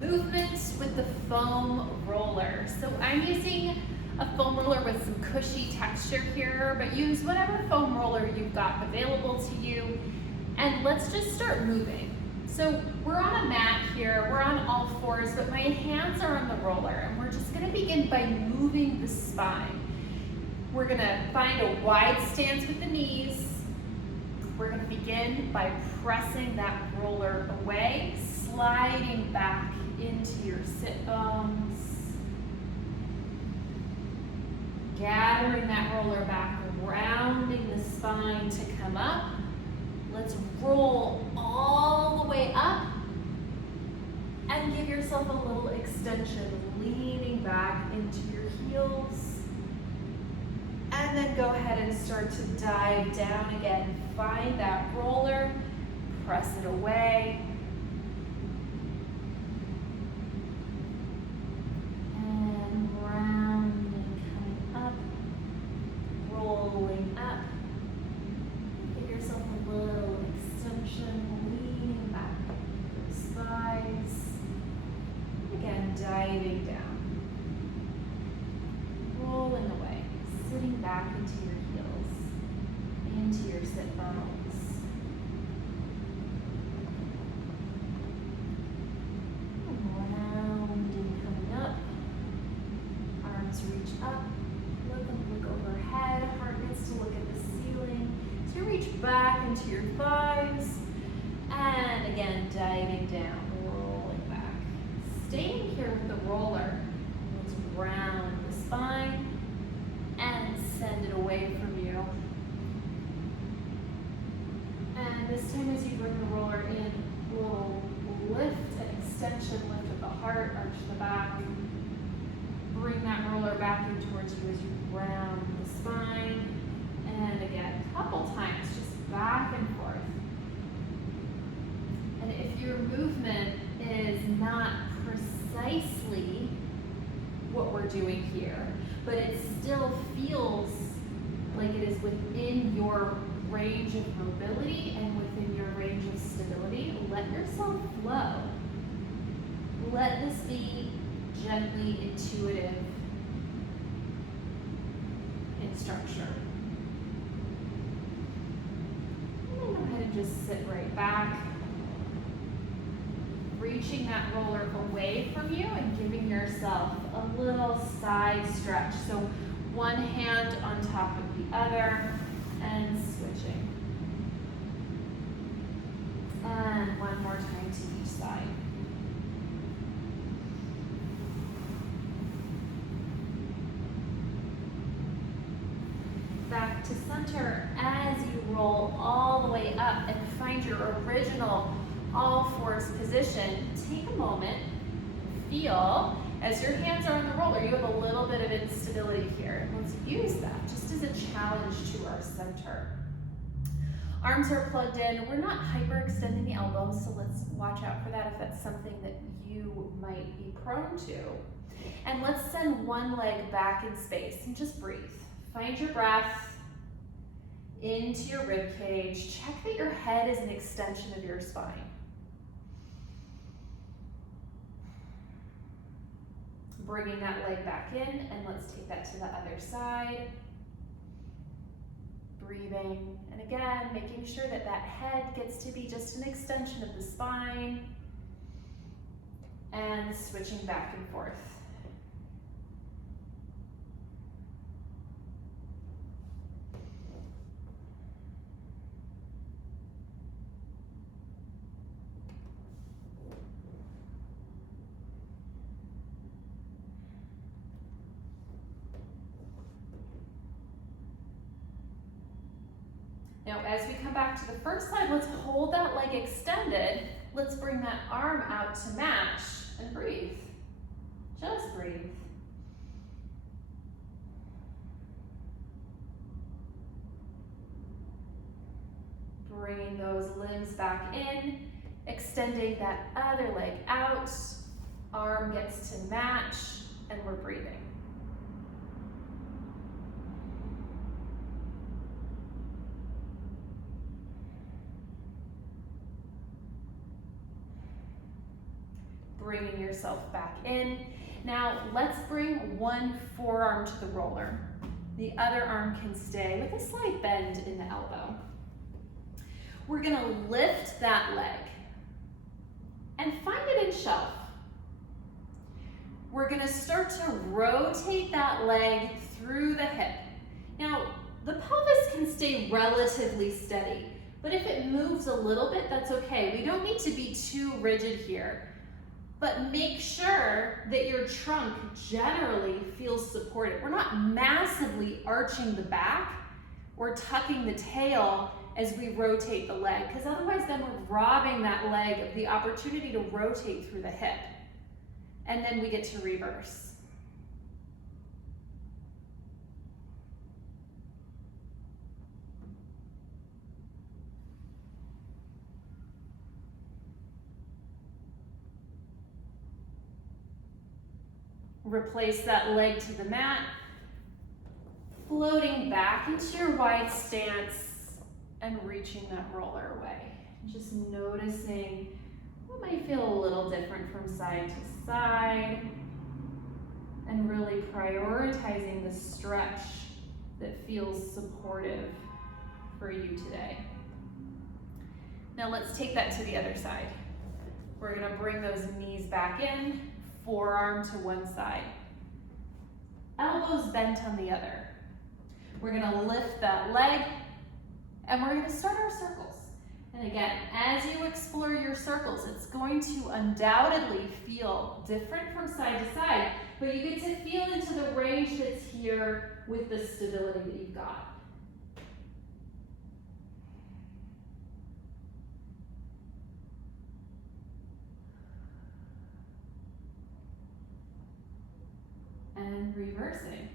Movements with the foam roller. So I'm using a foam roller with some cushy texture here, but use whatever foam roller you've got available to you. And let's just start moving. So we're on a mat here, we're on all fours, but my hands are on the roller, and we're just gonna begin by moving the spine. We're gonna find a wide stance with the knees. We're gonna begin by pressing that roller away, sliding back into your sit bones. Gathering that roller back, rounding the spine to come up. Let's roll all the way up and give yourself a little extension, leaning back into your heels. And then go ahead and start to dive down again. Find that roller, press it away. And rounding, coming up, rolling up. Give yourself a little extension, leaning back those thighs. Again, diving down. Rolling away, sitting back into your heels, into your sit bones. Rounding, coming up. Arms reach up, look overhead, heart gets to look at the ceiling. So you reach back into your thighs, and again, diving down, rolling back. Staying here with the roller, let's round the spine and send it away from you. And this time as you bring the roller in, we'll lift an extension, lift of the heart, arch the back. Bring that roller back in towards you as you round the spine. And again, a couple times, just back and forth. And if your movement is not precisely what we're doing here, but it still feels like it is within your range of mobility and within your range of stability, let yourself flow. Let this be gently intuitive in structure. And then go ahead and just sit right back, reaching that roller away from you and giving yourself a little side stretch. So one hand on top of the other and switching. And one more time to each side. Back to center as you roll all the way up and find your original all fours position. Take a moment, feel, as your hands are on the roller, you have a little bit of instability here. Let's use that just as a challenge to our center. Arms are plugged in. We're not hyperextending the elbows, so let's watch out for that if that's something that you might be prone to. And let's send one leg back in space and just breathe. Find your breath into your rib cage. Check that your head is an extension of your spine. Bringing that leg back in, and let's take that to the other side. Breathing, and again, making sure that that head gets to be just an extension of the spine. And switching back and forth. Now, as we come back to the first side, let's hold that leg extended. Let's bring that arm out to match and breathe. Just breathe. Bringing those limbs back in, extending that other leg out. Arm gets to match, and we're breathing. bringing yourself back in. Now let's bring one forearm to the roller. The other arm can stay with a slight bend in the elbow. We're gonna lift that leg and find it in shelf. We're gonna start to rotate that leg through the hip. Now, the pelvis can stay relatively steady, but if it moves a little bit, that's okay. We don't need to be too rigid here, but make sure that your trunk generally feels supported. We're not massively arching the back or tucking the tail as we rotate the leg, because otherwise then we're robbing that leg of the opportunity to rotate through the hip. And then we get to reverse. Replace that leg to the mat, floating back into your wide stance and reaching that roller away. Just noticing what might feel a little different from side to side, and really prioritizing the stretch that feels supportive for you today. Now let's take that to the other side. We're gonna bring those knees back in, forearm to one side. Elbows bent on the other. We're gonna lift that leg, and we're gonna start our circles. And again, as you explore your circles, it's going to undoubtedly feel different from side to side, but you get to feel into the range that's here with the stability that you've got. And reversing.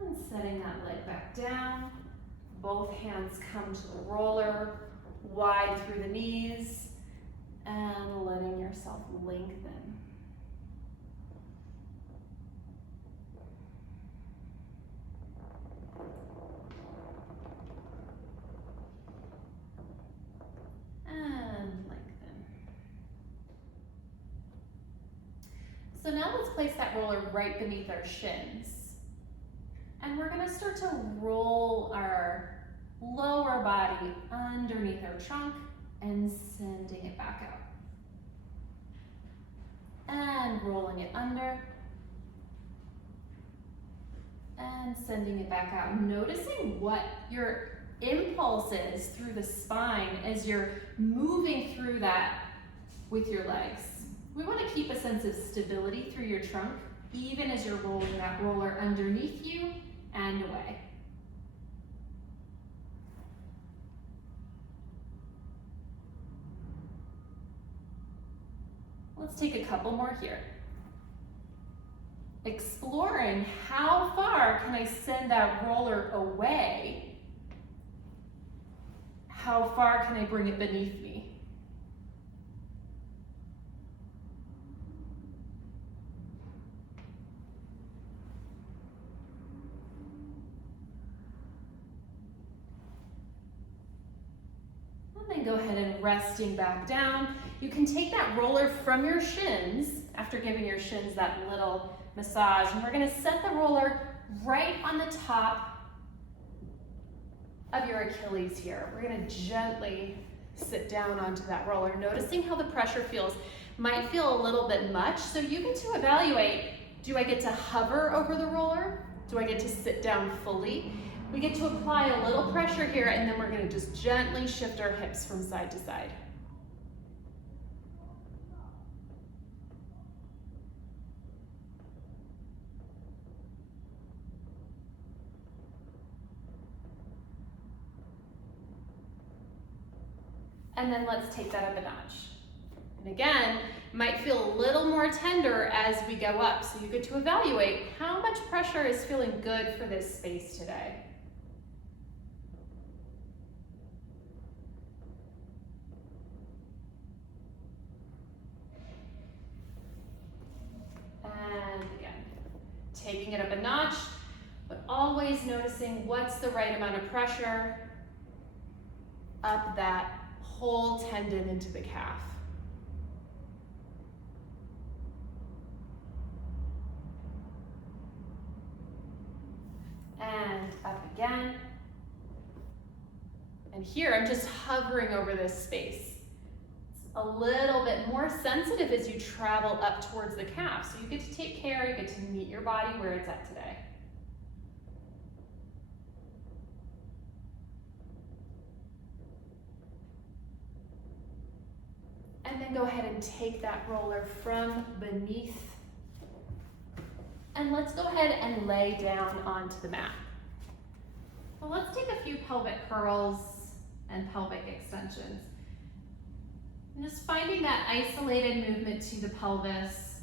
And setting that leg back down. Both hands come to the roller, wide through the knees, and letting yourself lengthen. And lengthen. So now let's place that roller right beneath our shins. And we're gonna start to roll our lower body underneath our trunk and sending it back out. And rolling it under. And sending it back out. Noticing what your impulse is through the spine as you're moving through that with your legs. We want to keep a sense of stability through your trunk, even as you're rolling that roller underneath you and away. Let's take a couple more here. Exploring how far can I send that roller away? How far can I bring it beneath me? And then go ahead and resting back down. You can take that roller from your shins after giving your shins that little massage, and we're going to set the roller right on the top of your Achilles here. We're going to gently sit down onto that roller, noticing how the pressure feels. Might feel a little bit much, so you get to evaluate, do I get to hover over the roller? Do I get to sit down fully? We get to apply a little pressure here, and then we're going to just gently shift our hips from side to side. And then let's take that up a notch. And again, might feel a little more tender as we go up, so you get to evaluate how much pressure is feeling good for this space today. taking it up a notch, but always noticing what's the right amount of pressure up that whole tendon into the calf. And up again. And here I'm just hovering over this space. It's a little bit more sensitive as you travel up towards the calf. So you get to take care, you get to meet your body where it's at today. And then go ahead and take that roller from beneath. And let's go ahead and lay down onto the mat. So let's take a few pelvic curls and pelvic extensions. And just finding that isolated movement to the pelvis.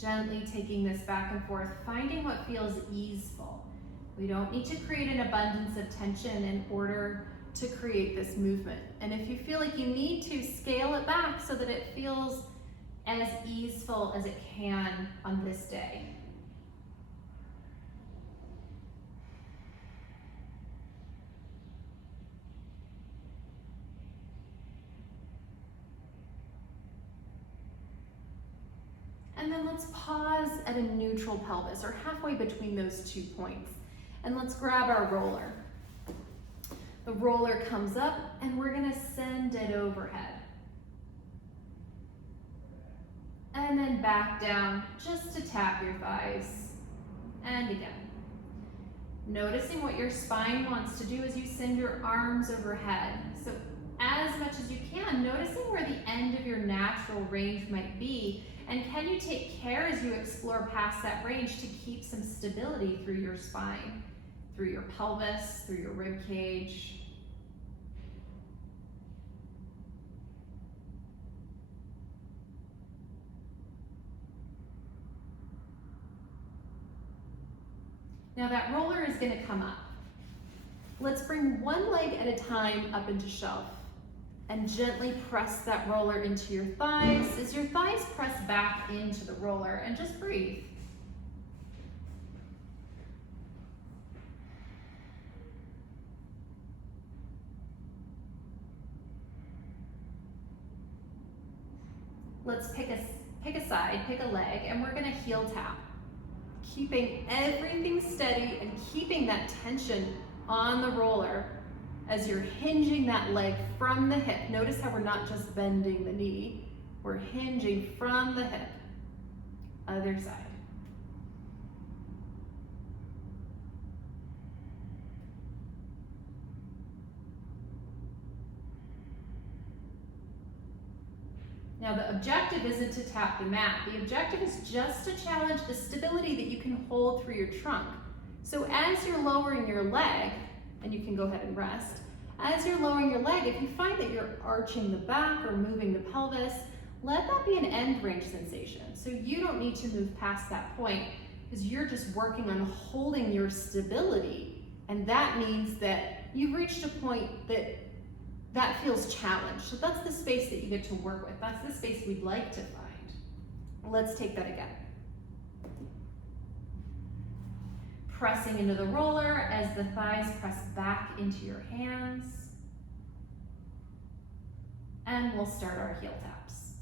Gently taking this back and forth, finding what feels easeful. We don't need to create an abundance of tension in order to create this movement. And if you feel like you need to, scale it back so that it feels as easeful as it can on this day. And then let's pause at a neutral pelvis, or halfway between those 2 points. And let's grab our roller. The roller comes up and we're gonna send it overhead. And then back down just to tap your thighs. And again. Noticing what your spine wants to do as you send your arms overhead. So as much as you can, noticing where the end of your natural range might be, and can you take care as you explore past that range to keep some stability through your spine, through your pelvis, through your rib cage. Now that roller is going to come up. Let's bring one leg at a time up into shelf and gently press that roller into your thighs as your thighs press back into the roller, and just breathe. Let's pick a side, pick a leg, and we're going to heel tap. Keeping everything steady and keeping that tension on the roller as you're hinging that leg from the hip. Notice how we're not just bending the knee, we're hinging from the hip. Other side. Now the objective isn't to tap the mat. The objective is just to challenge the stability that you can hold through your trunk. So as you're lowering your leg, and you can go ahead and rest, as you're lowering your leg, if you find that you're arching the back or moving the pelvis, let that be an end range sensation. So you don't need to move past that point because you're just working on holding your stability. And that means that you've reached a point that feels challenged. So that's the space that you get to work with. That's the space we'd like to find. Let's take that again. Pressing into the roller as the thighs press back into your hands. And we'll start our heel taps.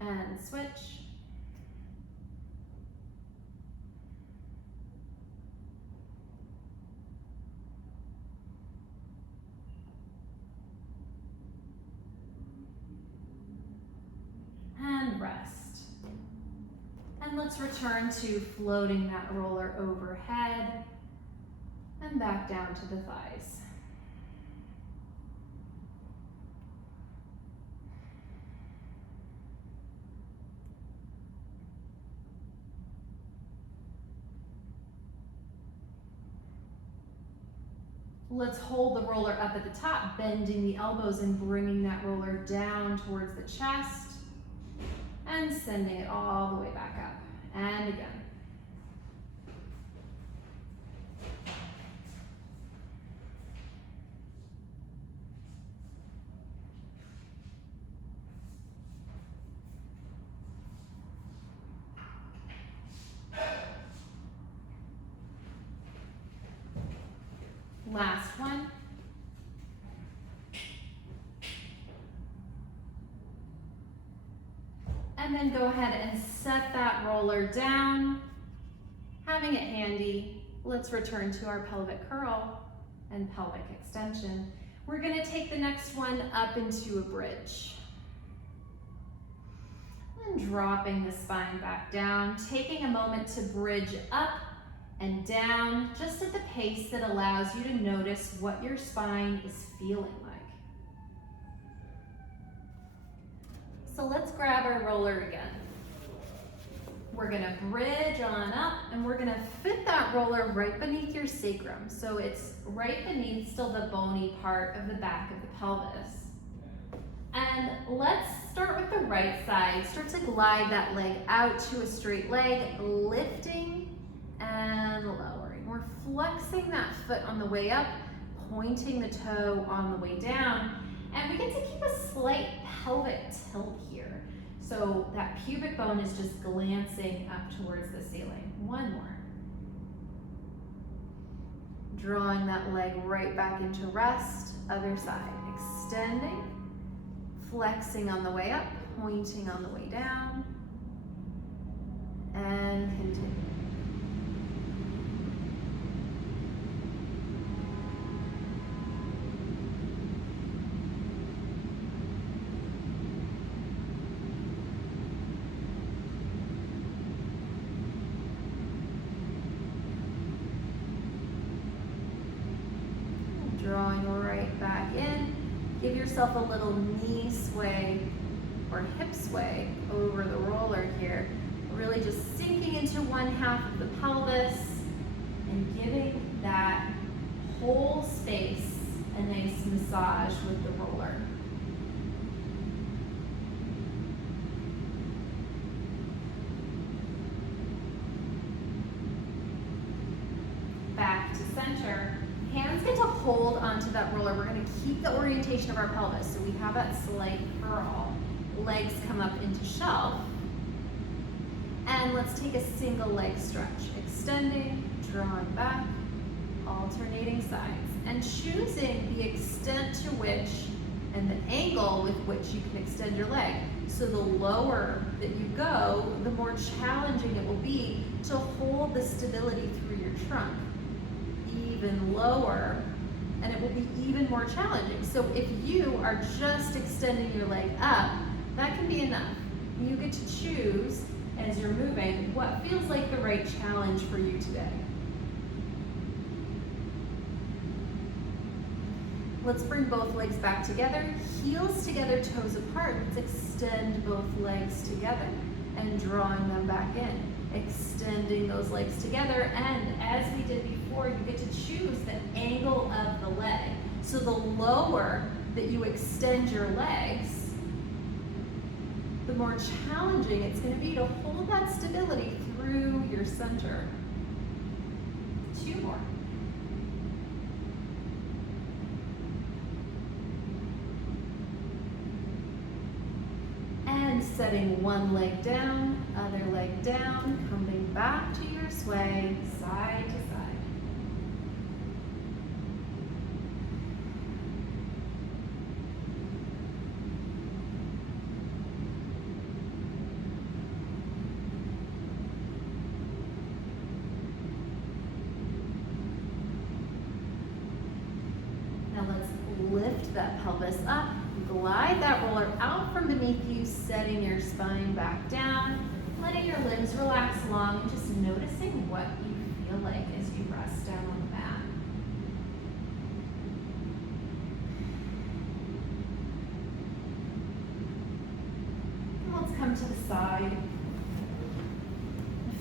And switch. And rest. And let's return to floating that roller overhead and back down to the thighs. Let's hold the roller up at the top, bending the elbows and bringing that roller down towards the chest and sending it all the way back up. And again. Last one. And then go ahead and set that roller down. Having it handy, let's return to our pelvic curl and pelvic extension. We're gonna take the next one up into a bridge. And dropping the spine back down, taking a moment to bridge up and down, just at the pace that allows you to notice what your spine is feeling like. So let's grab our roller again. We're gonna bridge on up and we're gonna fit that roller right beneath your sacrum. So it's right beneath still the bony part of the back of the pelvis. And let's start with the right side. Start to glide that leg out to a straight leg, lifting and lowering. We're flexing that foot on the way up, pointing the toe on the way down. And we get to keep a slight pelvic tilt here. So that pubic bone is just glancing up towards the ceiling. One more. Drawing that leg right back into rest, other side. Extending, flexing on the way up, pointing on the way down, and continue. Drawing right back in. Give yourself a little knee sway or hip sway over the roller here. Really just sinking into one half of the pelvis and giving that whole space a nice massage with the roller. Back to center. Hands get to hold onto that roller. We're going to keep the orientation of our pelvis. So we have that slight curl. Legs come up into shelf. And let's take a single leg stretch. Extending, drawing back, alternating sides. And choosing the extent to which and the angle with which you can extend your leg. So the lower that you go, the more challenging it will be to hold the stability through your trunk. Even lower, and it will be even more challenging. So if you are just extending your leg up, that can be enough. You get to choose as you're moving what feels like the right challenge for you today. Let's bring both legs back together, heels together, toes apart. Let's extend both legs together and drawing them back in. Extending those legs together, and as we did before, you get to choose the angle of the leg. So the lower that you extend your legs, the more challenging it's going to be to hold that stability through your center. 2 more. And setting one leg down, other leg down, coming back to your sway, side to side. Now let's lift that pelvis up. Glide that roller out from beneath you, setting your spine back down, letting your limbs relax long, and just noticing what you feel like as you rest down on the mat. Let's come to the side.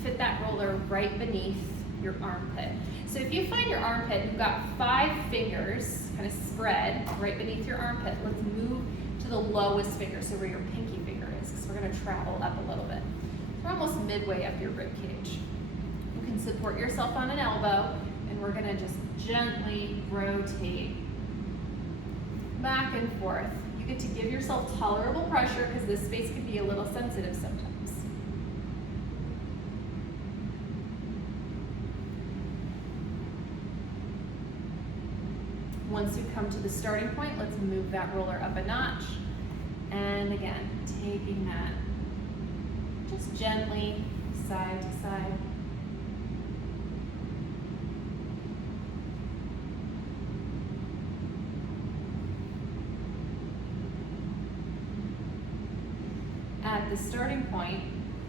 Fit that roller right beneath your armpit. So if you find your armpit, you've got 5 fingers kind of spread right beneath your armpit. Let's move to the lowest finger, so where your pinky finger is, because we're going to travel up a little bit. We're almost midway up your rib cage. You can support yourself on an elbow, and we're going to just gently rotate back and forth. You get to give yourself tolerable pressure because this space can be a little sensitive sometimes. Once you come to the starting point, let's move that roller up a notch. And again, taking that just gently side to side. At the starting point,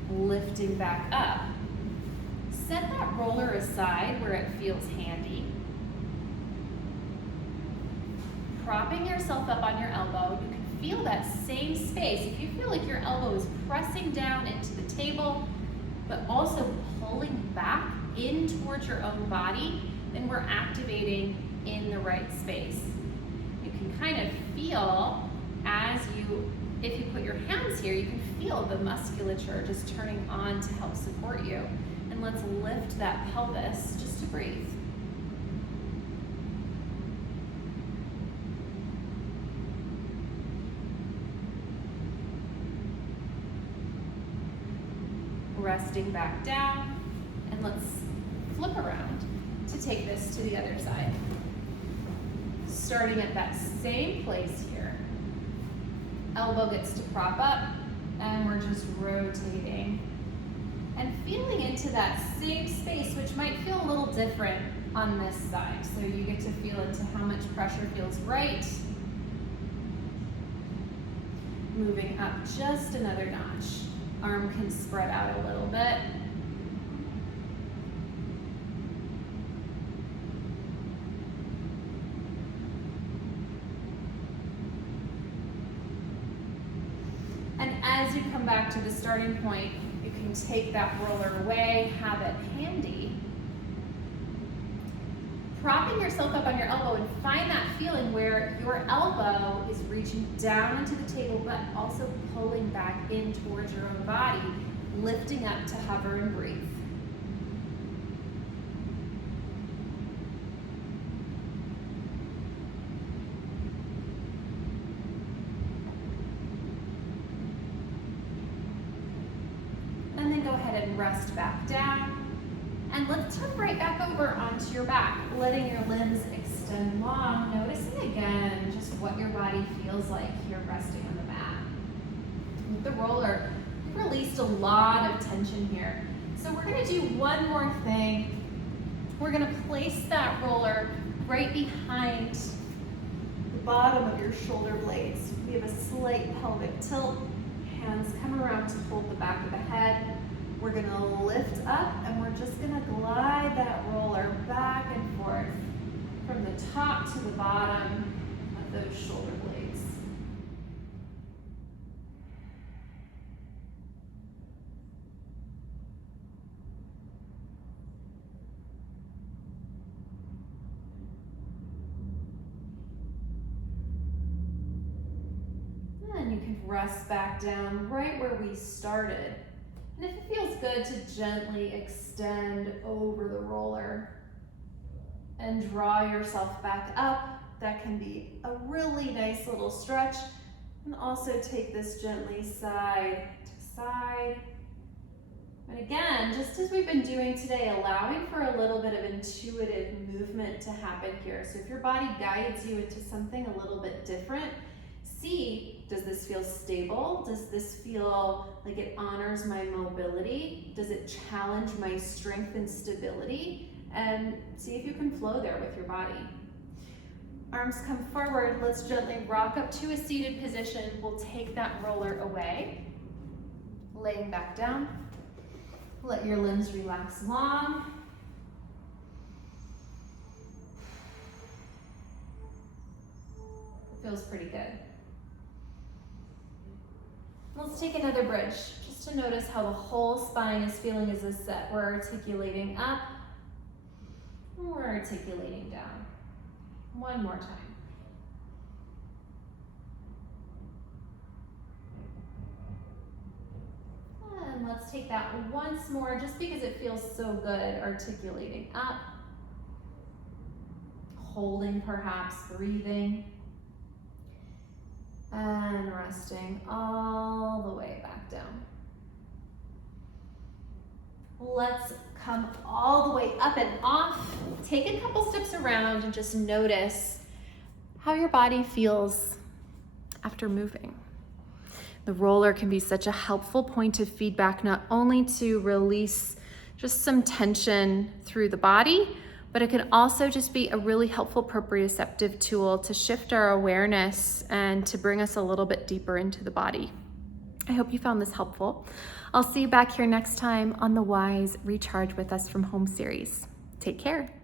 lifting back up. Set that roller aside where it feels handy. Propping yourself up on your elbow, you can feel that same space. If you feel like your elbow is pressing down into the table, but also pulling back in towards your own body, then we're activating in the right space. You can kind of feel if you put your hands here, you can feel the musculature just turning on to help support you. And let's lift that pelvis just to breathe. Resting back down, and let's flip around to take this to the other side. Starting at that same place here. Elbow gets to prop up, and we're just rotating. And feeling into that same space, which might feel a little different on this side. So you get to feel into how much pressure feels right. Moving up just another notch. Arm can spread out a little bit. And as you come back to the starting point, you can take that roller away, have it handy. Propping yourself up on your elbow and find that feeling where your elbow is reaching down into the table, but also pulling back in towards your own body, lifting up to hover and breathe. And then go ahead and rest back down. And let's turn right back over onto your back, letting your limbs extend long, noticing again just what your body feels like here resting on the mat. With the roller, we've released a lot of tension here. So we're gonna do one more thing. We're gonna place that roller right behind the bottom of your shoulder blades. We have a slight pelvic tilt. Hands come around to hold the back of the head. We're gonna lift up and we're just gonna glide that roller back and forth from the top to the bottom of those shoulder blades. And you can rest back down right where we started. And if it feels good to gently extend over the roller and draw yourself back up, that can be a really nice little stretch. And also take this gently side to side. And again, just as we've been doing today, allowing for a little bit of intuitive movement to happen here. So if your body guides you into something a little bit different, see, does this feel stable? Does this feel like it honors my mobility? Does it challenge my strength and stability? And see if you can flow there with your body. Arms come forward. Let's gently rock up to a seated position. We'll take that roller away. Laying back down. Let your limbs relax long. It feels pretty good. Let's take another bridge, just to notice how the whole spine is feeling as a set. We're articulating up, and we're articulating down. One more time. And let's take that once more, just because it feels so good, articulating up, holding perhaps, breathing. And resting all the way back down. Let's come all the way up and off. Take a couple steps around and just notice how your body feels after moving. The roller can be such a helpful point of feedback, not only to release just some tension through the body, but it can also just be a really helpful proprioceptive tool to shift our awareness and to bring us a little bit deeper into the body. I hope you found this helpful. I'll see you back here next time on the Wise Recharge with Us from Home series. Take care.